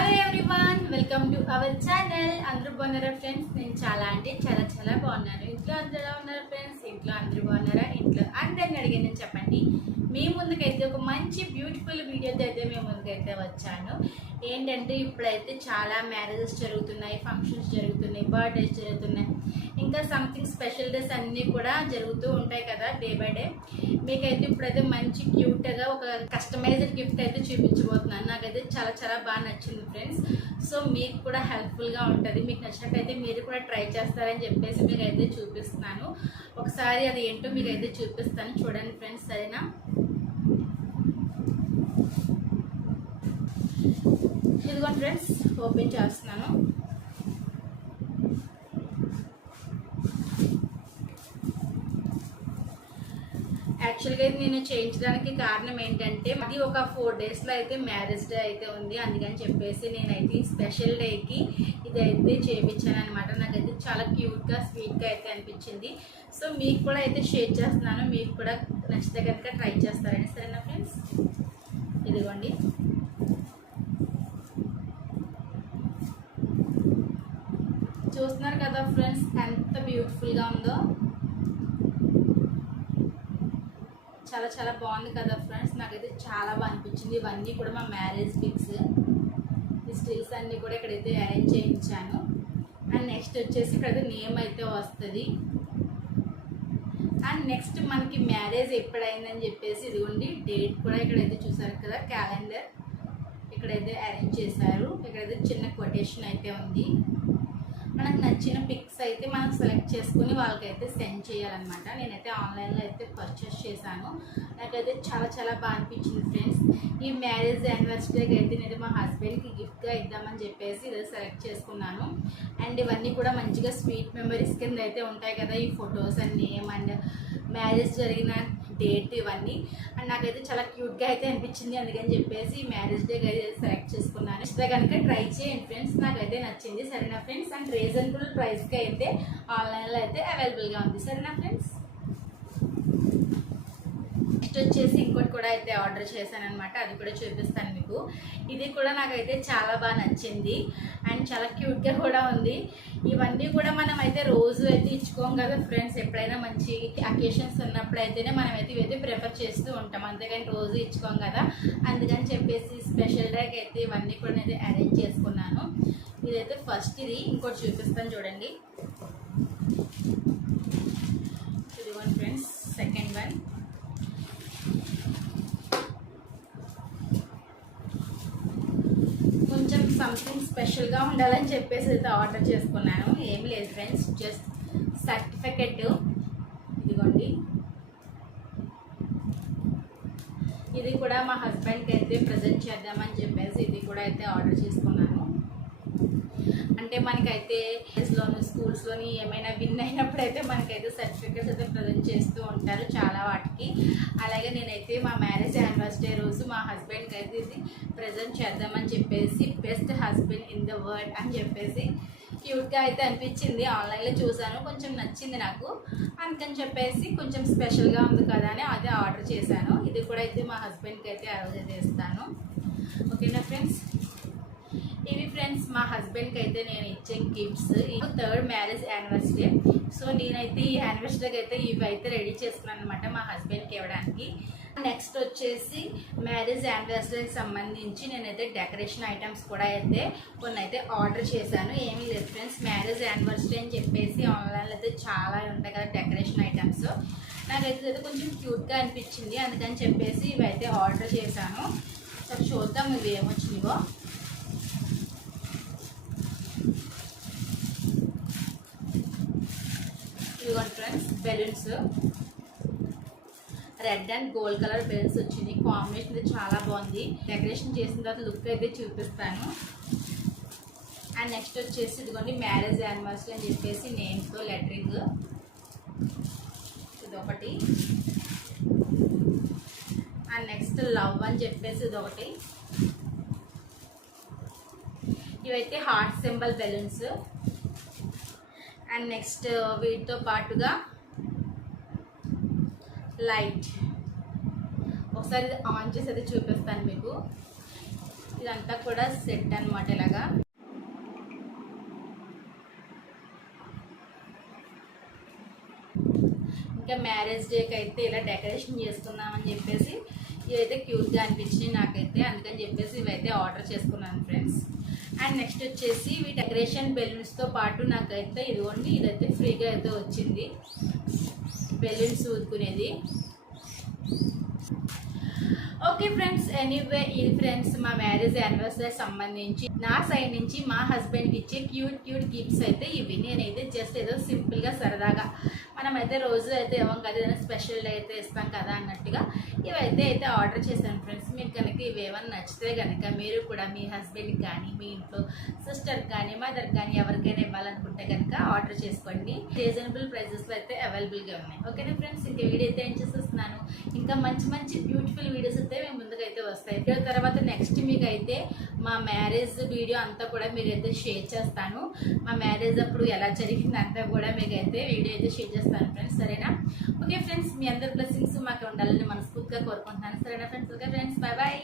Hello everyone welcome to our channel అందరూ బాగున్నారా friends నేను చాలా అంటే చాలా చాలా బాగున్నాను. ఇంట్లో అందరూ ఎలా ఉన్నారు ఫ్రెండ్స్ ఇంట్లో అందరూ బాగున్నారా? ఇంట్లో అందరిని అడిగాను చెప్పండి. మీ ముందుకైతే ఒక మంచి బ్యూటిఫుల్ వీడియోతో అయితే మేము ముందుకైతే వచ్చాను. ఏంటంటే ఇప్పుడైతే చాలా మ్యారేజెస్ జరుగుతున్నాయి ఫంక్షన్స్ జరుగుతున్నాయి బర్త్డేస్ జరుగుతున్నాయి. ఇంకా సంథింగ్ స్పెషల్ డేస్ అన్నీ కూడా జరుగుతూ ఉంటాయి కదా డే బై డే మీకైతే ఇప్పుడైతే మంచి క్యూట్గా ఒక కస్టమైజ్డ్ గిఫ్ట్ అయితే చూపించబోతున్నాను. నాకైతే చాలా చాలా బాగా నచ్చింది ఫ్రెండ్స్ సో మీకు కూడా హెల్ప్ఫుల్గా ఉంటుంది. మీకు నచ్చినట్టయితే మీరు కూడా ట్రై చేస్తారని చెప్పేసి మీకు అయితే చూపిస్తున్నాను. ఒకసారి అది ఏంటో మీకు అయితే చూపిస్తాను. చూడండి ఫ్రెండ్స్ సరేనా? ఇదిగోండి ఫ్రెండ్స్ ఓపెన్ చేస్తున్నాను. యాక్చువల్గా ఇది నేను చేయించడానికి కారణం ఏంటంటే అది ఒక ఫోర్ డేస్లో అయితే మ్యారేజ్ డే అయితే ఉంది. అందుకని చెప్పేసి నేనైతే ఈ స్పెషల్ డేకి ఇదైతే చేయించాను అనమాట నాకైతే చాలా క్యూట్గా స్వీట్గా అయితే అనిపించింది. సో మీకు కూడా అయితే షేర్ చేస్తున్నాను. మీకు కూడా నచ్చితే కనుక ట్రై చేస్తారని. సరేనా ఫ్రెండ్స్ ఇదిగోండి. చూస్తున్నారు కదా ఫ్రెండ్స్ ఎంత బ్యూటిఫుల్గా ఉందో. చాలా చాలా బాగుంది కదా ఫ్రెండ్స్ నాకైతే చాలా బాగా అనిపించింది. ఇవన్నీ కూడా మా మ్యారేజ్ పిక్స్ ఈ స్టిల్స్ అన్నీ కూడా ఇక్కడైతే అరేంజ్ చేయించాను. అండ్ నెక్స్ట్ వచ్చేసి ఇక్కడైతే నేమ్ అయితే వస్తుంది. అండ్ నెక్స్ట్ మనకి మ్యారేజ్ ఎప్పుడైందని చెప్పేసి ఇదిగోండి డేట్ కూడా ఇక్కడైతే చూసారు కదా క్యాలెండర్. ఇక్కడైతే అరేంజ్ చేశారు. ఇక్కడైతే చిన్న కొటేషన్ అయితే ఉంది. మనకు నచ్చిన పిక్స్ అయితే మనం సెలెక్ట్ చేసుకుని వాళ్ళకైతే సెండ్ చేయాలన్నమాట. నేనైతే ఆన్లైన్లో అయితే పర్చేస్ చేశాను. నాకైతే చాలా చాలా బాగా అనిపించింది ఫ్రెండ్స్. ఈ మ్యారేజ్ యానివర్సరీకి అయితే నేను మా హస్బెండ్కి గిఫ్ట్గా ఇద్దామని చెప్పేసి ఇది సెలెక్ట్ చేసుకున్నాను. అండ్ ఇవన్నీ కూడా మంచిగా స్వీట్ మెమరీస్ కింద అయితే ఉంటాయి కదా ఈ photos and name and marriage జరిగిన డేట్ ఇవన్నీ. అండ్ నాకైతే చాలా క్యూట్గా అయితే అనిపించింది. అందుకని చెప్పేసి మ్యారేజ్ డేకి అయితే సెలెక్ట్ చేసుకున్నాను. ఇస్తే కనుక ట్రై చేయండి ఫ్రెండ్స్. నాకైతే నచ్చింది. సరేనా ఫ్రెండ్స్? అండ్ రీజనబుల్ ప్రైస్కి అయితే ఆన్లైన్లో అయితే అవైలబుల్గా ఉంది. సరేనా ఫ్రెండ్స్? వచ్చేసి ఇంకోటి కూడా అయితే ఆర్డర్ చేశాను అనమాట అది కూడా చూపిస్తాను మీకు. ఇది కూడా నాకైతే చాలా బాగా నచ్చింది. అండ్ చాలా క్యూట్గా కూడా ఉంది. ఇవన్నీ కూడా మనం అయితే రోజు అయితే ఇచ్చుకోం కదా ఫ్రెండ్స్. ఎప్పుడైనా మంచి అకేషన్స్ ఉన్నప్పుడు మనం అయితే ఇవైతే ప్రిఫర్ చేస్తూ ఉంటాం. అంతేగాని రోజు ఇచ్చుకోం కదా. అందుకని చెప్పేసి స్పెషల్ డేకి అయితే ఇవన్నీ కూడా నేను అరేంజ్ చేసుకున్నాను. ఇదైతే ఫస్ట్ ఇది. ఇంకోటి చూపిస్తాను చూడండి. వన్ ఫ్రెండ్స్ సెకండ్ వన్ కొంచెం సంథింగ్ స్పెషల్గా ఉండాలని చెప్పేసి అయితే ఆర్డర్ చేసుకున్నాను. ఏమి లేదు ఫ్రెండ్స్ జస్ట్ సర్టిఫికెట్ ఇదిగోండి. ఇది కూడా మా హస్బెండ్కి అయితే ప్రజెంట్ చేద్దామని చెప్పేసి ఇది కూడా అయితే ఆర్డర్ చేసుకున్నాను. అంటే మనకైతే లోను స్కూల్స్లోని ఏమైనా విన్ అయినప్పుడు అయితే మనకైతే సర్టిఫికేట్స్ అయితే ప్రజెంట్ చేస్తూ ఉంటారు చాలా వాటికి. అలాగే నేనైతే మా మ్యారేజ్ యానివర్సరీ రోజు మా హస్బెండ్కి అయితే ఇది ప్రజెంట్ చేద్దామని చెప్పేసి best husband in the world అని చెప్పేసి క్యూట్గా అయితే అనిపించింది. ఆన్లైన్లో చూశాను కొంచెం నచ్చింది నాకు. అందుకని చెప్పేసి కొంచెం స్పెషల్గా ఉంది కదా అని అదే ఆర్డర్ చేశాను. ఇది కూడా అయితే మా హస్బెండ్కి అయితే అరేంజ్ చేస్తాను. ఓకేనా ఫ్రెండ్స్? ఫ్రెండ్స్ మా హస్బెండ్కి అయితే నేను ఇచ్చే gifts third marriage anniversary so నేనైతే ఈ యానివర్సరీకి అయితే ఇవి అయితే రెడీ చేసుకున్నాను అనమాట మా హస్బెండ్కి ఇవ్వడానికి. నెక్స్ట్ వచ్చేసి మ్యారేజ్ యానివర్సరీకి సంబంధించి నేనైతే డెకరేషన్ ఐటమ్స్ కూడా అయితే కొన్ని అయితే ఆర్డర్ చేశాను. ఏమీ లేదు ఫ్రెండ్స్ మ్యారేజ్ యానివర్సరీ అని చెప్పేసి ఆన్లైన్లో అయితే చాలా ఉంటాయి కదా డెకరేషన్ ఐటమ్స్ నాకైతే అయితే కొంచెం క్యూట్గా అనిపించింది అందుకని చెప్పేసి ఇవైతే ఆర్డర్ చేశాను. సో చూద్దాం ఇవి ఏమొచ్చినాయో. ఇదిగోండి friends balloons red and gold colour balloons వచ్చింది. కాంబినేషన్ అయితే చాలా బాగుంది. డెకరేషన్ చేసిన తర్వాత లుక్ అయితే చూపిస్తాను. అండ్ నెక్స్ట్ వచ్చేసి ఇదిగోండి మ్యారేజ్ యానివర్సరీ అని చెప్పేసి నేమ్తో లెటరింగ్ ఇది ఒకటి అండ్ నెక్స్ట్ లవ్ అని చెప్పేసి ఇది ఒకటి ఇవైతే heart symbol balloons and next uh, వీటితో పాటుగా లైట్ ఒకసారి ఆన్ చేసి అయితే చూపిస్తాను మీకు. ఇదంతా కూడా సెట్ అనమాట ఇలాగా. ఇంకా మ్యారేజ్ డేకి అయితే ఇలా డెకరేషన్ చేసుకుందామని చెప్పేసి ఇవైతే క్యూట్గా అనిపించినాయి నాకైతే. అందుకని చెప్పేసి ఇవైతే ఆర్డర్ చేసుకున్నాను ఫ్రెండ్స్ అండ్ నెక్స్ట్ వచ్చేసి ఇవి డెకరేషన్ బెలూన్స్తో పాటు నాకైతే ఇదిగోండి ఇదైతే ఫ్రీగా అయితే వచ్చింది. బెలూన్స్ ఊదుకునేది ఓకే ఫ్రెండ్స్ ఎనీవే ఇది ఫ్రెండ్స్ మా మ్యారేజ్ యానివర్సరీ సంబంధించి నా సైడ్ నుంచి మా హస్బెండ్కి ఇచ్చే క్యూట్ క్యూట్ గిఫ్ట్స్ అయితే ఇవి. నేనైతే జస్ట్ ఏదో సింపుల్గా సరదాగా మనమైతే రోజు అయితే ఇవ్వం కదా ఏదైనా స్పెషల్ అయితే ఇస్తాం కదా అన్నట్టుగా ఇవైతే అయితే ఆర్డర్ చేశాను ఫ్రెండ్స్ మీకు కనుక ఇవి ఏమైనా నచ్చితే కనుక మీరు కూడా మీ హస్బెండ్కి కానీ మీ ఇంట్లో సిస్టర్ కానీ మదర్ కానీ ఎవరికైనా ఇవ్వాలనుకుంటే కనుక ఆర్డర్ చేసుకోండి. రీజనబుల్ ప్రైజెస్లో అయితే అవైలబుల్గా ఉన్నాయి. ఓకేనా ఫ్రెండ్స్ ఇంకా వీడియో అయితే ఏం చేసేస్తున్నాను. ఇంకా మంచి మంచి బ్యూటిఫుల్ వీడియోస్ అయితే మేము ముందుకైతే వస్తాయి. తర్వాత నెక్స్ట్ మీకు అయితే మా మ్యారేజ్ వీడియో అంతా కూడా మీరైతే షేర్ చేస్తాను. మా మ్యారేజ్ అప్పుడు ఎలా జరిగింది అంతా కూడా మీకు అయితే వీడియో అయితే షేర్ చేస్తాను ఫ్రెండ్స్ సరేనా? ఓకే ఫ్రెండ్స్ మీ అందరి బ్లెస్సింగ్స్ మాకు ఉండాలని మనస్ఫూర్తిగా కోరుకుంటున్నాను. సరేనా friends okay friends bye bye